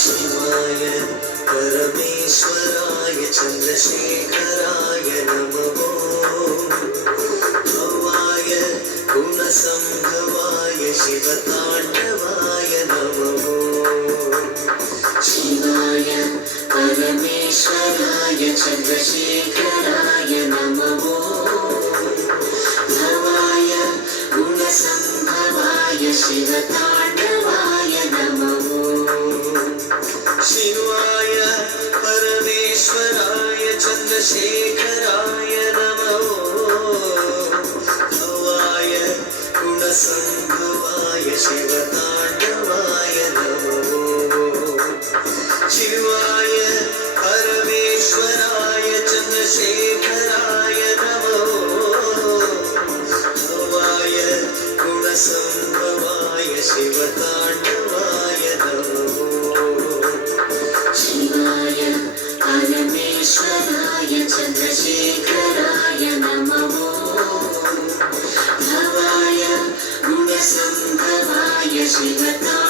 शिवाय परमेश्वराय चन्द्रशेखराय नमो भवाय गुणसम्भवाय शिवताण्डवाय नमो शिवाय परमेश्वराय चन्द्रशेखराय नमो भवाय गुणसम्भवाय शिवताण्डवाय नमो शिवाय परमेश्वराय चन्द्रशेखराय नमो भवाय गुणसम्भवाय शिवताण्डवाय नमो शिवाय परमेश्वराय चन्द्रशेखराय नमो भवाय गुणसम्भवाय शिवताण्डवाय नमो शिवाय परमेश्वराय चन्द्रशेखराय नमो भवाय गुणसम्भवाय शिवताण्डवाय